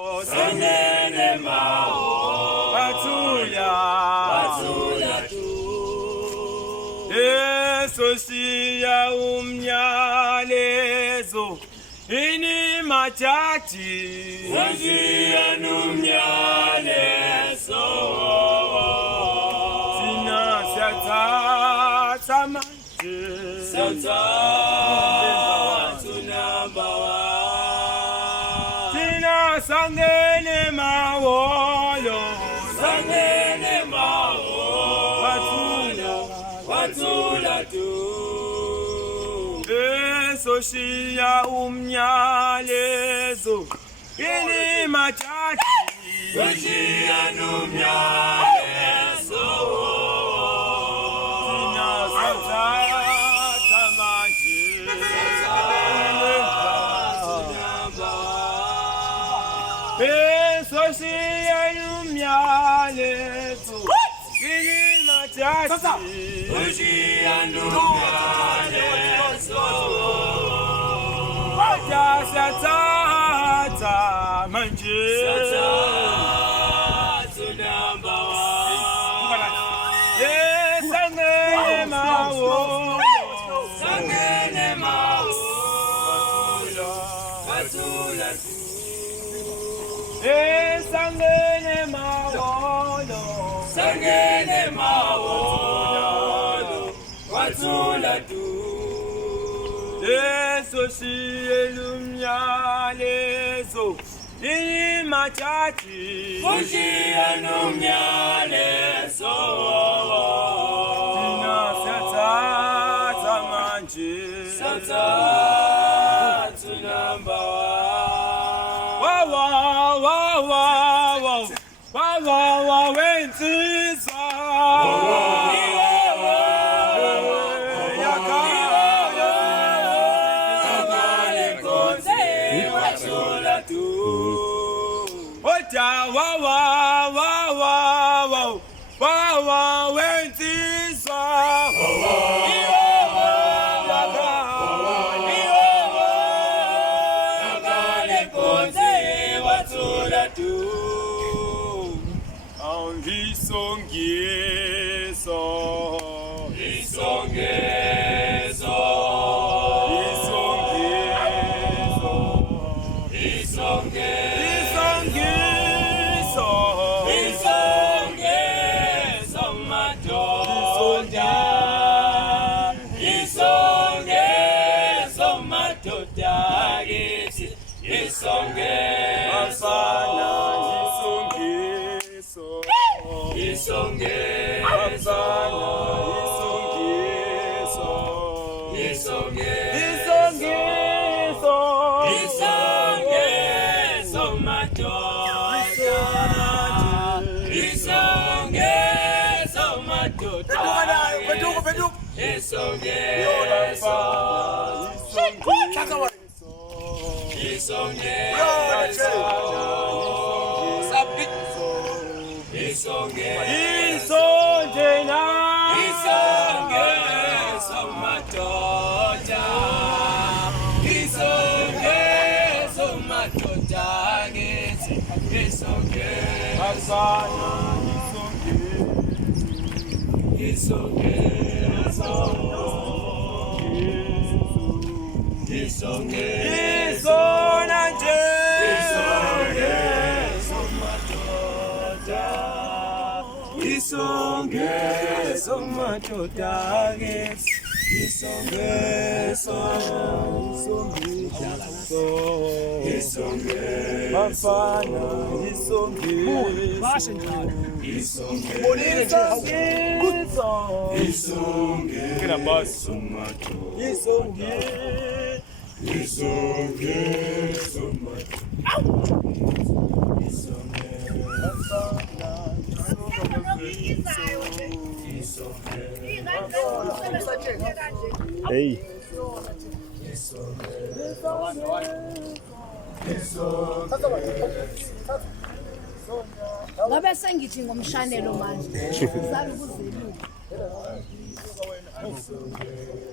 Sangene mao Batula tu Sosiya umnyalezo Ini machachi Sosiya umnyalezo Sina sata Samachi Sata Tunambawa Sina sangene mawolo Sangene mao Batula tu Sosiya umnyalezo Ini machachi Sosiya umnyalezo Sina sata Samachi Sosiya umnyalezo Ini machachi Sosiya umnyalezo Sata manje Sata tunambawa Sangene mao Sangene mao Batula Sangene mao Sangene mao Batula tu Sosiya umnyalezo Ini machachi Sosiya umnyalezo Sina sata Manje Sata tunambawa Wawa wenzisa Wawa wenzisa Hey. Ngabe sengithi ngomshanelo manje. Sala ukuzelula.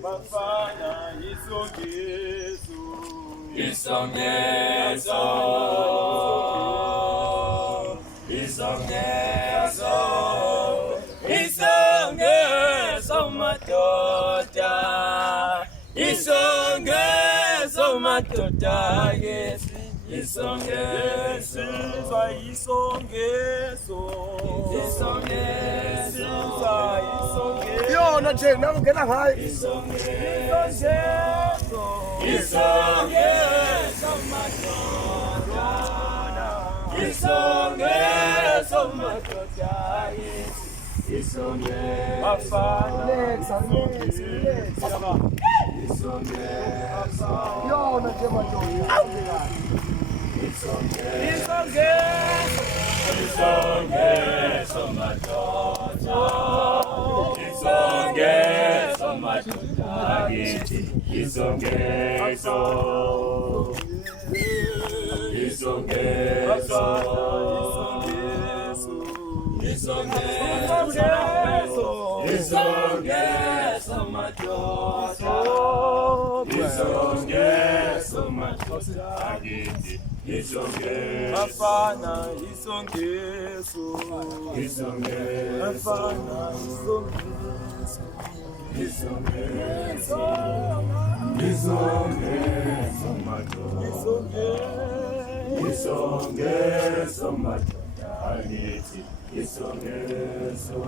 Bafana isongezo. Isongezo. Isongezo matota, isongezo matota, yes. Isongezo, isongezo, isongezo, isongezo. Yo, na je, na mgena hai. Isongezo, isongezo matota, isongezo matota, yes. Isongezo, afana, isongezo, Yo, na je majo. Isongezo matota, isongezo matota, isongezo, isongezo, isongezo matota, isongezo matota, isongezo, afana, isongezo, isongezo, afana, isongezo, isongezo, isongezo matota, isongezo matota, isongezo.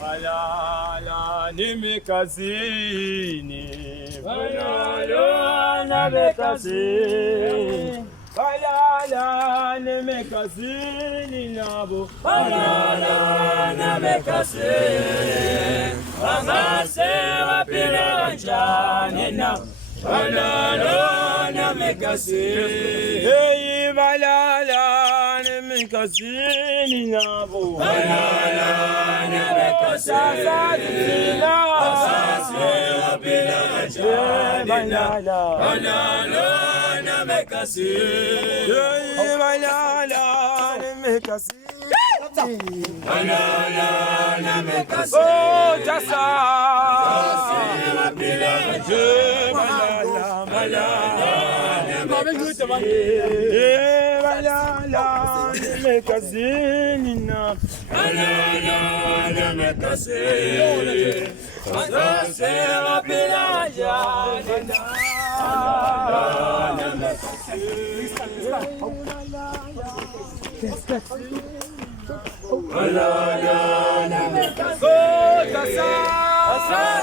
Balala nimekazini, balala nimekazini, balala nimekazini nabo, balala nimekazini, amase wapile wanjani na, balala nimekazini, hey balala nimekazini nabo, balala nimekazini, asase wapile wanjani na, balala nimekazini, hey balala nimekazini, balala nimekazini, oh jasa, asase wapile wanjani, balala, balala balala nimekazini na, balala nimekazini, asase wapile wanjani na, balala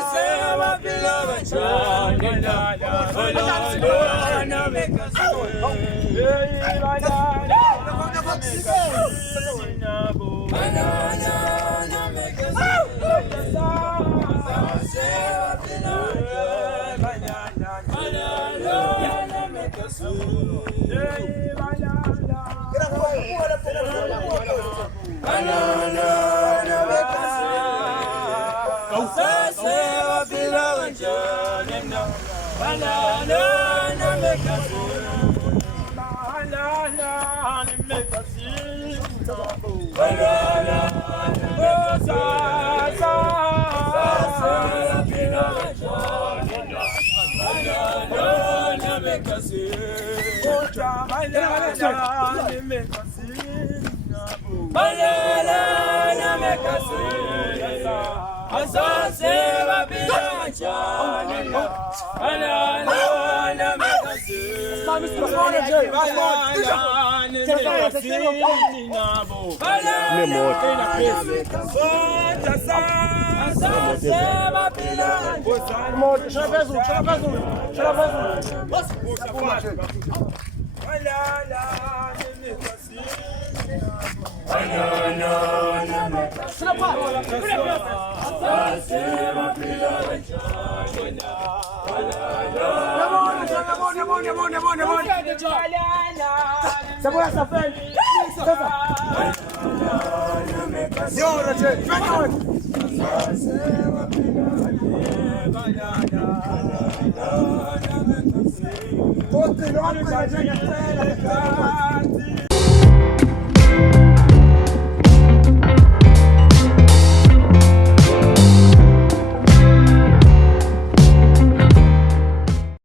nimekazini, balala nimekazini, oh jasa, asase wapile wanjani na, balala nimekazini, balala Continua